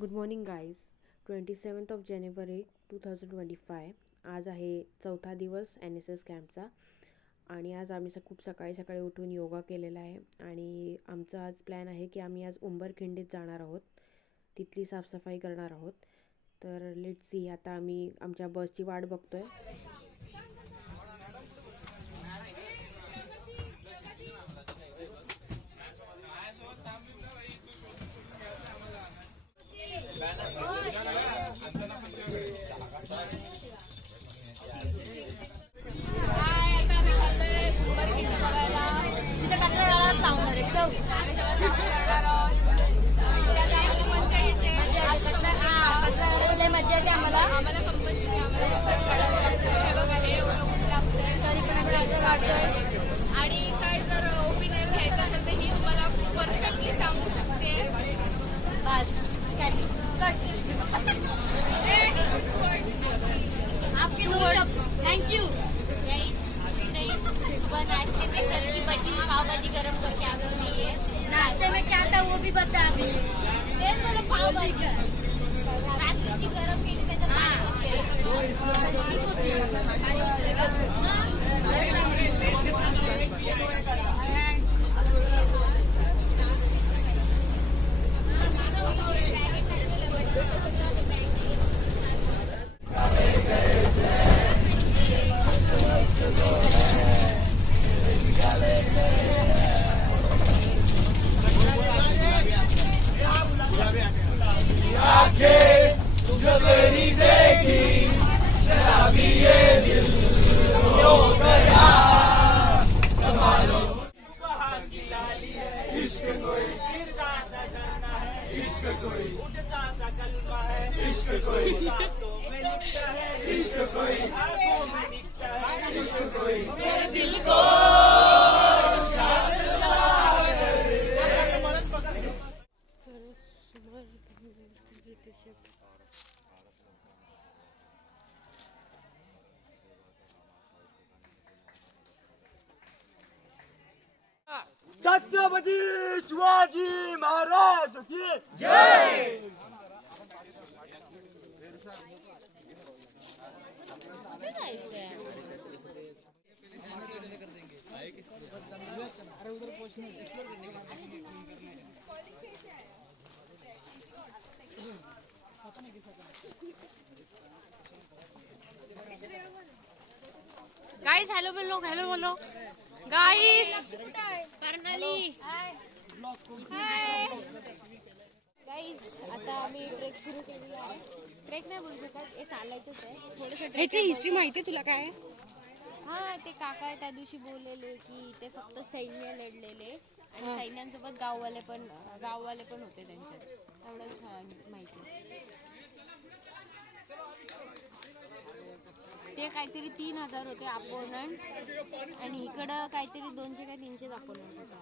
Good morning guys. 27 जानेवारी 2025 आज आहे चौथा दिवस NSS कॅम्पचा. आणि आज आम्ही खूप सकाळी सकाळी उठून योगा केलेला आहे. आणि आमचा आज प्लॅन आहे की आम्ही आज उंबरखिंडीत जाणार आहोत, तिथली साफसफाई करणार आहोत. तर लेट्स सी, आता आम्ही आमच्या बसची वाट बघतोय. मजा येते आम्हाला कंपल्सरी तरी पण आम्ही रात्र काढतोय. आणि काय जर ओपिनियन घ्यायचं असेल तर ही तुम्हाला परफेक्टली सांगू शकते. बस कट आपके दो शब्द. Thank you guys. कुछ नहीं, सुबह नाश्ते में कल की बची पाव भाजी गरम करके आपको दी है. नाश्ते में क्या था वो भी बता अभी. तेज वाला पाव भाजी रात्रीची गरम केली त्याच्यात पाणी होते. छत्रपती शिवाजी महाराज की जय. गाइस हेलो बोलो गाइस. प्रणाली गाइस. आता आम्ही ट्रेक सुरू केली आहे. ट्रेक नाही बोलू शकत, हे चालायचंच आहे थोडंसं. ह्याची हिस्ट्री माहिती आहे तुला काय? हा, ते काका त्या दिवशी बोललेले की ते फक्त सैन्य लढलेले आणि सैन्यांसोबत गाववाले पण होते त्यांच्यात. एवढंच माहिती. ते काहीतरी 3000 होते अपोनंट आणि इकडं काहीतरी 200 काय 300 अपोनंट होते.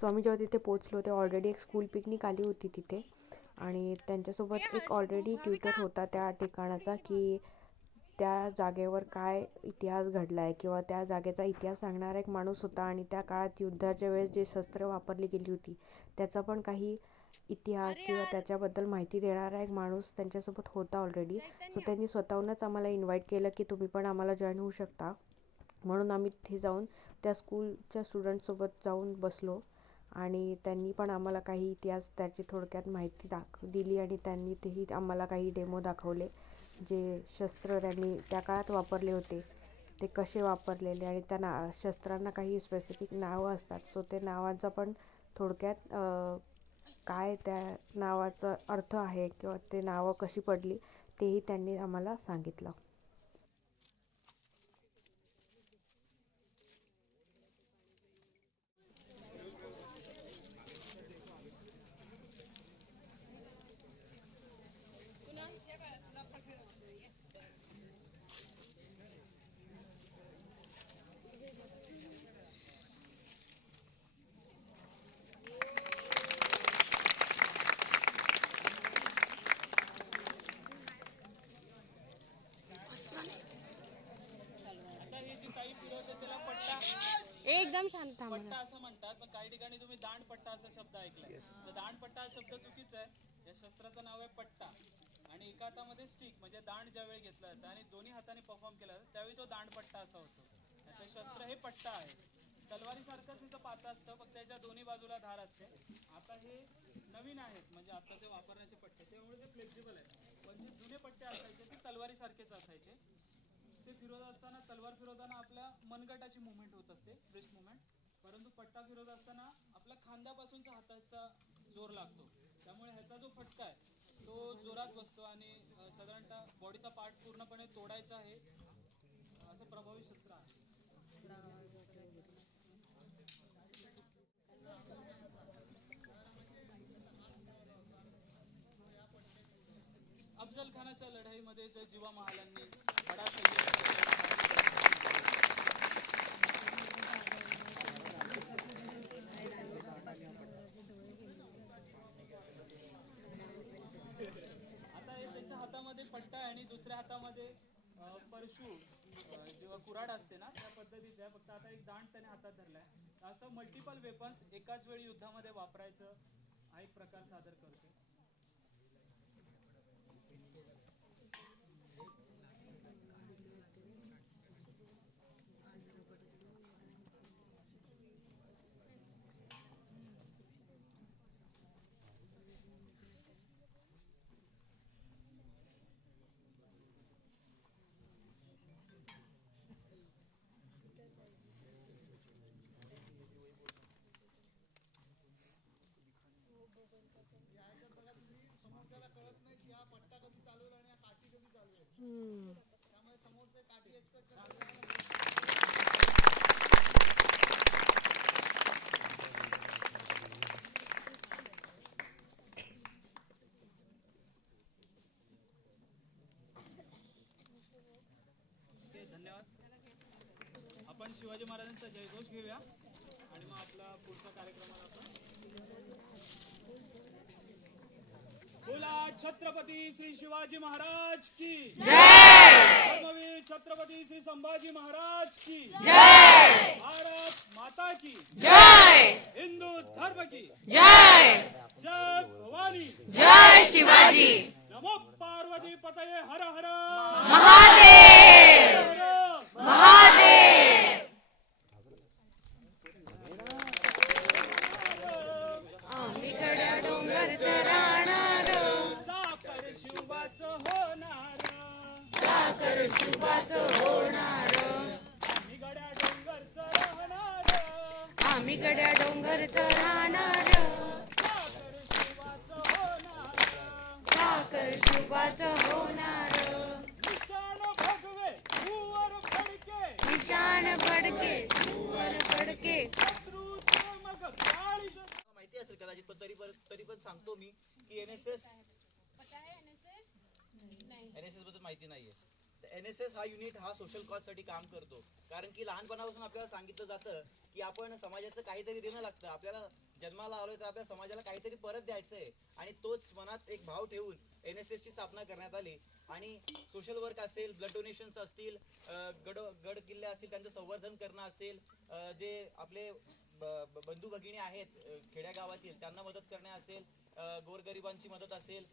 सो आम्ही जेव्हा तिथे पोचलो तेव्हा ऑलरेडी एक स्कूल पिकनिक आली होती तिथे. आणि त्यांच्यासोबत एक ऑलरेडी ट्युटर होता त्या ठिकाणाचा, की त्या जागेवर काय इतिहास घडला आहे किंवा त्या जागेचा इतिहास सांगणारा एक माणूस होता. आणि त्या काळात युद्धाच्या वेळेस जे शस्त्र वापरली गेली होती त्याचा पण काही इतिहास किंवा त्याच्याबद्दल माहिती देणारा एक माणूस त्यांच्यासोबत होता ऑलरेडी. सो त्यांनी स्वतःहूनच आम्हाला इन्व्हाइट केलं की तुम्ही पण आम्हाला जॉईन होऊ शकता. म्हणून आम्ही तिथे जाऊन त्या स्कूलच्या स्टुडंटसोबत जाऊन बसलो आणि त्यांनी पण आम्हाला काही इतिहास त्याची थोडक्यात माहिती दिली. आणि त्यांनी तेही आम्हाला काही डेमो दाखवले, जे शस्त्र त्यांनी त्या काळात वापरले होते ते कसे वापरलेले. आणि त्या शस्त्रांना काही स्पेसिफिक नावं असतात. सो ते नावांचा पण थोडक्यात काय त्या नावाचा अर्थ आहे किंवा ते नावं कशी पडली तेही त्यांनी आम्हाला सांगितलं. सांगता पट्टा आम्हाला. असं म्हणतात, पण काही ठिकाणी तुम्ही दांडपट्टा असा शब्द ऐकलाय. तर दांडपट्टा हा शब्द चुकीचा आहे. या शस्त्राचं नाव आहे पट्टा. आणि एका हातामध्ये स्टिक म्हणजे दांड ज्यावेळी घेतला जातं आणि दोन्ही हाताने परफॉर्म केला जातो त्यावेळी तो दांडपट्टा असा होतो. ते शस्त्र हे पट्टा आहे. तलवारीसारखंच इथं पाता असतं, फक्त त्याच्या दोन्ही बाजूला धार असते. आता हे नवीन आहेत म्हणजे आताचे वापरण्याचे पट्टे, त्यामुळे ते फ्लेक्झिबल आहेत. पण जे जुने पट्टे असायचे ते तलवारीसारखेच असायचे. ते फिरवत असताना, तलवार फिरवताना आपल्या मनगटाची मुवमेंट होत असते, रिस्ट मुवमेंट. परंतु पट्टा फिरवत असताना आपल्या खांद्यापासूनचा हाताचा जोर लागतो. त्यामुळे ह्याचा जो फटका आहे तो जोरात बसतो आणि साधारणतः बॉडीचा पार्ट पूर्णपणे तोडायचा आहे असं प्रभावी शस्त्र आहे. अफजल खानाच्या लढाईमध्ये जे जिवा महालांनी बडा आता हे त्याच्या हातामध्ये पट्टा आहे आणि दुसऱ्या हातामध्ये परशु जेव्हा कुऱ्हाड असते ना त्या पद्धतीचं आहे, फक्त आता एक दांड त्याने हातात धरलाय. असं मल्टिपल वेपन्स एकाच वेळी युद्धामध्ये वापरायचं हा एक प्रकार सादर करतो. धन्यवाद. आपण शिवाजी महाराजांचा जयघोष घेऊया आणि मग आपला पुढचा कार्यक्रमाला आपण बोला. छत्रपती श्री शिवाजी महाराज की जय. धर्मवीर छत्रपती श्री संभाजी महाराज की जय. भारत माता की जय. हिंदू धर्म की जय. जय भवानी. जय शिवाजी. नमो पार्वती पतये. हर हर महादेव. महादेव. आम्ही गड्या डोंगरचं राहणार, साखर शिवाचं होणार. साखर शुभाचं होणार. आम्ही गड्या डोंगरचं राहणार. आम्ही गड्या डोंगरचं राहणार, साखर शिवाचं होणार. साखर शुभाचं होणार. निशाण भगवे भूवर फडके, निशान फडके वर फडके. शत्रूचे मग काळीज. माहिती असेल कदाचित, पण तरी पण सांगतो मी की एनएसएस बद्दल माहिती नाहीये. एनएसएस हा युनिट हा सोशल कॉज साठी काम करतो. कारण की लहानपणापासून आपल्याला सांगितलं जातं की आपण समाजाचं काहीतरी देणं लागतं. आपल्याला जन्माला आलोय तर आपल्या समाजाला काहीतरी परत द्यायचंय आणि तोच मनात एक भाव ठेवून एनएसएस ची स्थापना करण्यात आली. आणि सोशल वर्क असेल, ब्लड डोनेशन्स असतील, गड किल्ले असतील त्यांचं संवर्धन करणं असेल, जे आपले बंधू भगिनी आहेत खेड्यागावातील त्यांना मदत करणे असेल, गोरगरिबांची मदत असेल,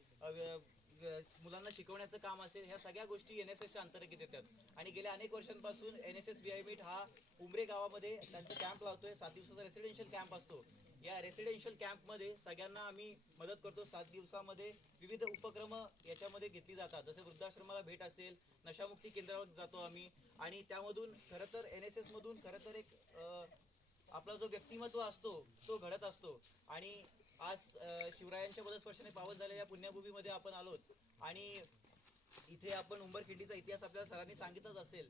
मुलांना शिकवण्याचं काम असेल, ह्या सगळ्या गोष्टी एनएसएसच्या अंतर्गत येतात. आणि गेल्या अनेक वर्षांपासून एनएसएस VI हा उमरे गावामध्ये त्यांचं कॅम्प लावतोय. 7 दिवसाचा रेसिडेन्शियल कॅम्प असतो. या रेसिडेन्शियल कॅम्पमध्ये सगळ्यांना आम्ही मदत करतो. 7 दिवसामध्ये विविध उपक्रम याच्यामध्ये घेतली जातात. जसे वृद्धाश्रमाला भेट असेल, नशामुक्ती केंद्रावर जातो आम्ही. आणि त्यामधून खरं तर एनएसएस मधून खरं तर एक आपला जो व्यक्तिमत्व असतो तो घडत असतो. आणि आज शिवरायांच्या पदस्पर्शाने पावन झालेल्या पुण्यभूमीमध्ये आपण आलोत. आणि इथे आपण उंबरखिंडीचा इतिहास आपल्याला सरांनी सांगितलंच असेल.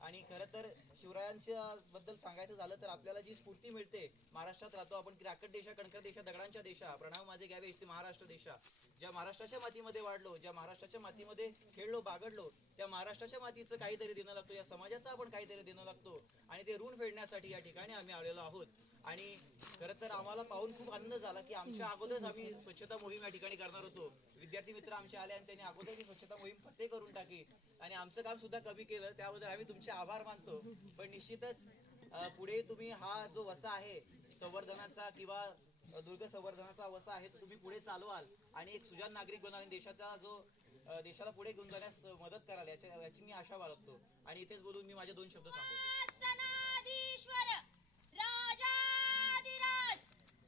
आणि खरं तर शिवरायांच्या बद्दल सांगायचं झालं तर आपल्याला जी स्फूर्ती मिळते, महाराष्ट्रात राहतो आपण, की राकट देशा कणकर देशा दगडांच्या देशा प्रणव माझे घ्यावे इथे महाराष्ट्र देशा. ज्या महाराष्ट्राच्या मातीमध्ये वाढलो, ज्या महाराष्ट्राच्या मातीमध्ये खेळलो बागडलो, त्या महाराष्ट्राच्या मातीचं काहीतरी देणं लागतो, या समाजाचं आपण काहीतरी देणं लागतो. आणि ते ऋण फेडण्यासाठी या ठिकाणी आम्ही आलेलो आहोत. आणि खरं तर आम्हाला पाहून खूप आनंद झाला की आमच्या अगोदरच आम्ही स्वच्छता मोहीम या ठिकाणी करणार होतो. विद्यार्थी मित्र आमचे आले आणि त्यांनी अगोदर ही स्वच्छता मोहीम फत्ते करून टाकली आणि आमचं काम सुद्धा कमी केलं. त्याबद्दल आम्ही तुमचे आभार मानतो. पण निश्चितच पुढे तुम्ही हा जो वसा आहे संवर्धनाचा किंवा दुर्ग संवर्धनाचा वसा आहे तो तुम्ही पुढे चालवाल आणि एक सुजाण नागरिक बनाल आणि देशाचा जो देशाला पुढे घेऊन जाण्यास मदत कराल याची मी आशा बाळगतो. आणि इथेच बोलून मी माझे 2 शब्द थांबवतो. सनाधीश्वर राजाधिराज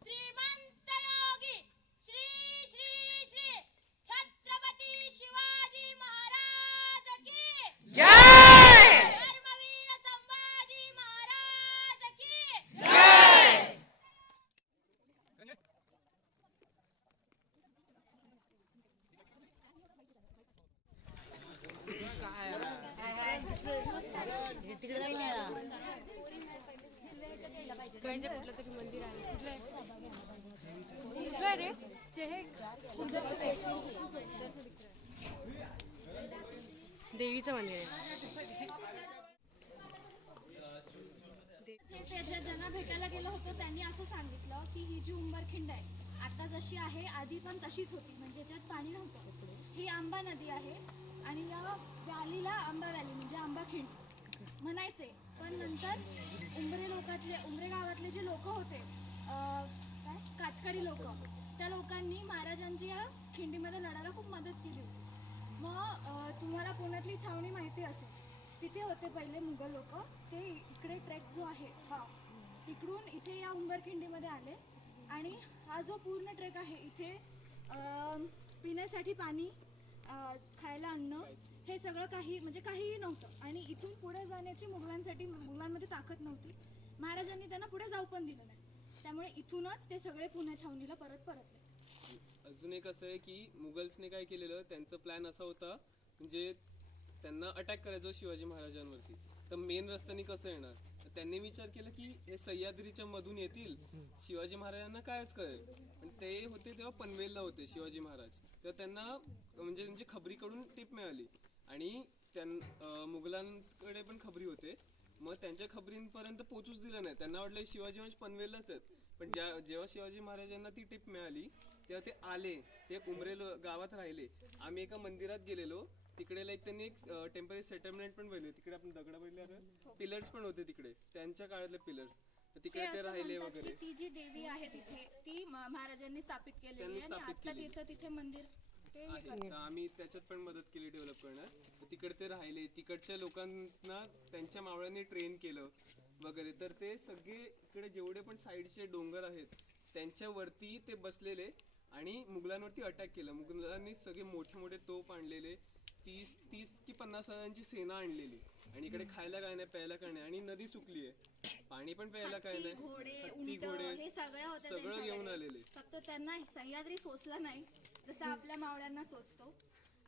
श्रीमंत योगी श्री श्री श्री छत्रपती शिवाजी महाराज की जय. धर्मवीर संभाजी महाराज की जय. देवीचं मंदिर आहे. ज्यांना भेटायला गेलो होतो त्यांनी असं सांगितलं की ही जी उंबरखिंड आहे आता जशी आहे आधी पण तशीच होती, म्हणजे ज्याच्यात पाणी नव्हतं. ही आंबा नदी आहे आणि या व्हॅलीला आंबा व्हॅली म्हणजे आंबाखिंड म्हणायचे. पण नंतर उंबरे गावातले जे लोक होते काय कातकरी लोक, त्या लोकांनी महाराजांची या खिंडीमध्ये लढायला खूप मदत केली होती. मग तुम्हाला पुण्यातली छावणी माहिती असेल, तिथे होते पहिले मुघल लोक. ते इकडे ट्रेक जो आहे हा तिकडून इथे या उंबरखिंडीमध्ये आले आणि हा जो पूर्ण ट्रेक आहे इथे पिण्यासाठी पाणी, खायला अन्न हे सगळं काही म्हणजे काहीही नव्हतं. आणि इथून पुढे जाण्याची मुघलांमध्ये ताकद नव्हती. महाराजांनी त्यांना पुढे जाऊ पण दिलं नाही. त्यामुळे इथूनच ते सगळे पुणे छावणीला परतले. अजून एक असं आहे की मुघल्सने काय केलेलं, त्यांचा प्लॅन असा होता म्हणजे त्यांना अटॅक करायचं शिवाजी महाराजांवरती. तर मेन रस्त्याने कसं येणार, त्यांनी विचार केला की हे सह्याद्रीच्या मधून येतील, शिवाजी महाराजांना कायच कळेल. पण ते होते तेव्हा पनवेलला होते शिवाजी महाराज. तेव्हा त्यांना म्हणजे त्यांची खबरीकडून टीप मिळाली आणि मुघलांकडे पण खबरी होते. मग त्यांच्या खबरींपर्यंत पोहोचूच दिलं नाही. त्यांना वाटलं शिवाजी महाराज पनवेललाच आहेत. पण जेव्हा शिवाजी महाराजांना ती टीप मिळाली तेव्हा ते आले, ते उमरे गावात राहिले. आम्ही एका मंदिरात गेलेलो, तिकडे लाईक त्यांनी एक टेम्पररी सेटलमेंट पण बनवली. तिकडे आपण दगड बघितले, पिलर्स पण होते तिकडे, त्यांच्या काळातले पिलर्स. तर तिकडे ते राहिले वगैरे. ती जी देवी आहे तिथे ती महाराजांनी स्थापित केलेली आणि आता तिचं तिथे मंदिर ते तर आम्ही त्याच्यात पण मदत केली डेव्हलप करण्यात. तर तिकडे ते राहिले, तिकडच्या लोकांना त्यांच्या मावळ्यांनी ट्रेन केलं वगैरे. तर ते सगळे इकडे जेवढे पण साईडचे डोंगर आहेत त्यांच्यावरती ते बसलेले आणि मुघलांवरती अटॅक केलं. मुघलांनी सगळे मोठे मोठे तोफ आणलेले, 30 की 50 हजारांची सेना आणलेली. आणि इकडे खायला काय नाही, प्यायला काय नाही, आणि नदी सुकली आहे, पाणी पण प्यायला काय नाही. हत्ती घोडे हे सगळं घेऊन आलेले. फक्त त्यांना सह्याद्री सोसला नाही जसं आपल्या मावळ्यांना सोसतो.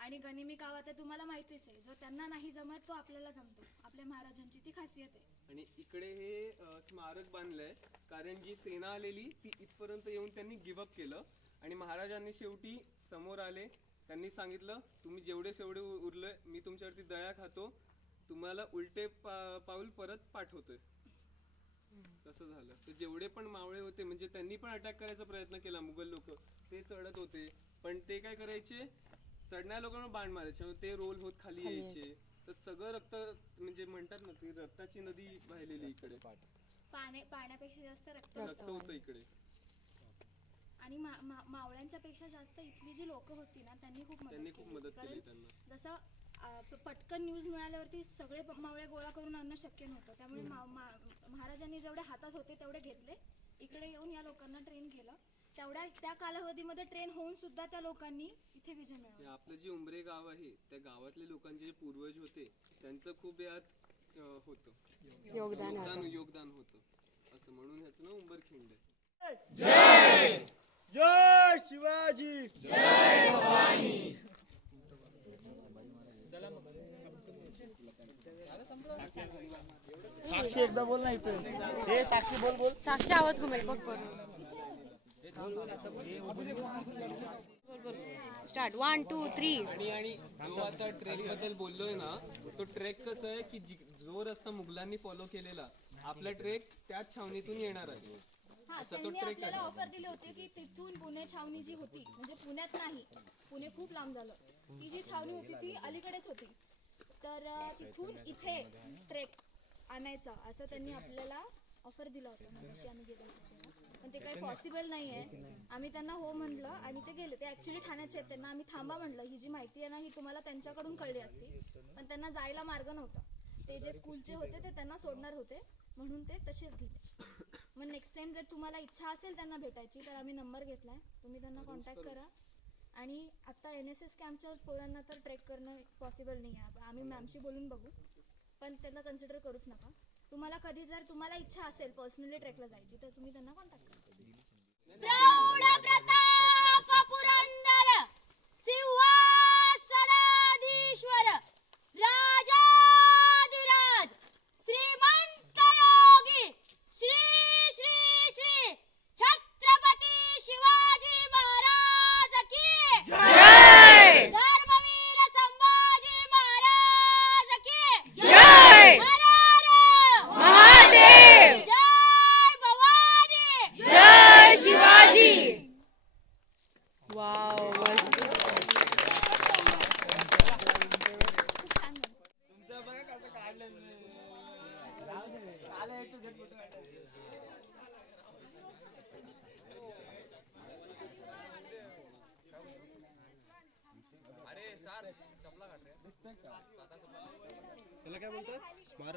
आणि गनिमी कावा तर तुम्हाला माहितीच आहे, जो त्यांना नाही जमत तो आपल्याला जमतो. आपल्या महाराजांची ती खासियत आहे. आणि इकडे हे स्मारक बांधलंय कारण जी सेना आलेली ती इथपर्यंत येऊन त्यांनी गिव्हअप केलं. आणि महाराजांनी शेवटी समोर आले, त्यांनी सांगितलं तुम्ही जेवढे उरले मी तुमच्यावरती दया खातो, तुम्हाला उलटे पाऊल परत पाठवतोय. तसं झालं. तर जेवढे पण मावळे होते म्हणजे त्यांनी पण अटॅक करायचा प्रयत्न केला. मुघल लोक ते चढत होते, पण ते काय करायचे, चढणाऱ्या लोकांना बाण मारायचे, ते रोल होत खाली यायचे. तर सगळं रक्त म्हणजे म्हणतात ना ती रक्ताची नदी वाहिलेली इकडे. पाण्यापेक्षा जास्त रक्त होतं इकडे. आणि मावळ्यांच्या पेक्षा जास्त इथली जी लोक होती ना त्यांनी खूप मदत केली त्यांना. जसं पटकन न्यूज मिळाल्यावरती सगळे मावळे गोळा करून आणणं शक्य नव्हतं. त्यामुळे महाराजांनी जेवढे हातात होते तेवढे घेतले, इकडे येऊन या लोकांना ट्रेन केलं. त्या कालावधीमध्ये ट्रेन होऊन सुद्धा त्या लोकांनी इथे विजय मिळवला. आपलं जे उमरे गाव आहे त्या गावातले लोकांचे जे पूर्वज होते त्यांचं खूप यात होतं योगदान होतं. असं म्हणून ह्याचं नाव उंबरखिंड आहे. जय जय शिवाजी, जय भवानी. साक्षी एकदा बोल ना इथे. हे साक्षी बोल. साक्षी आवाज घुमेल बघ बरं. स्टार्ट 1 2 3. आणि जो आता ट्रेक बद्दल बोललोय ना, तो ट्रेक कसं आहे की जो रस्ता मुघलांनी फॉलो केलेला आपला ट्रेक त्याच छावणीतून येणार आहे. त्यांनी आपल्याला ऑफर दिली होती की तिथून पुणे छावणी जी होती, म्हणजे पुण्यात नाही, पुणे खूप लांब झालं, ती जी छावणी होती ती अलीकडेच होती. तर तिथून इथे ट्रेक आणायचा असं त्यांनी आपल्याला ऑफर दिला होता म्हणजे आम्ही गेलो होतो तेव्हा. पण ते काही पॉसिबल नाही आहे. आम्ही त्यांना हो म्हटलं आणि ते गेले. ते ॲक्च्युली ठाण्याचे आहेत. त्यांना आम्ही थांबा म्हटलं, ही जी माहिती आहे ना ही तुम्हाला त्यांच्याकडून कळली असती, पण त्यांना जायला मार्ग नव्हता. ते जे स्कूलचे होते ते त्यांना सोडणार होते म्हणून ते तसेच गेले. मग नेक्स्ट टाइम जर तुम्हाला इच्छा असेल त्यांना भेटायची तर आम्ही नंबर घेतलाय, तुम्ही त्यांना कॉन्टॅक्ट करा. आणि आता NSS कॅम्पच्या पोरांना तर ट्रेक करणं पॉसिबल नाही आहे. आम्ही मॅमशी बोलून बघू, पण त्यांना कन्सिडर करूच नका. तुम्हाला कधी जर तुम्हाला इच्छा असेल पर्सनली ट्रेकला जायची तर तुम्ही त्यांना कॉन्टॅक्ट करा. प्रौढ प्रताप पुरंदर सिंहासनाधीश्वर राजाधिराज श्रीमंत योगी श्री श्री श्री छत्रपती शिवाजी महाराज की जय धर्मवीर संभाजी महाराज की जय हर महादेव जय भवानी जय शिवाजी. वाव मस्त. खूप छान म्हणतो. तुमचं बघा कसं काढलं आलं A to Z फोटो काढलं. त्याला काय बोलतात स्मारक.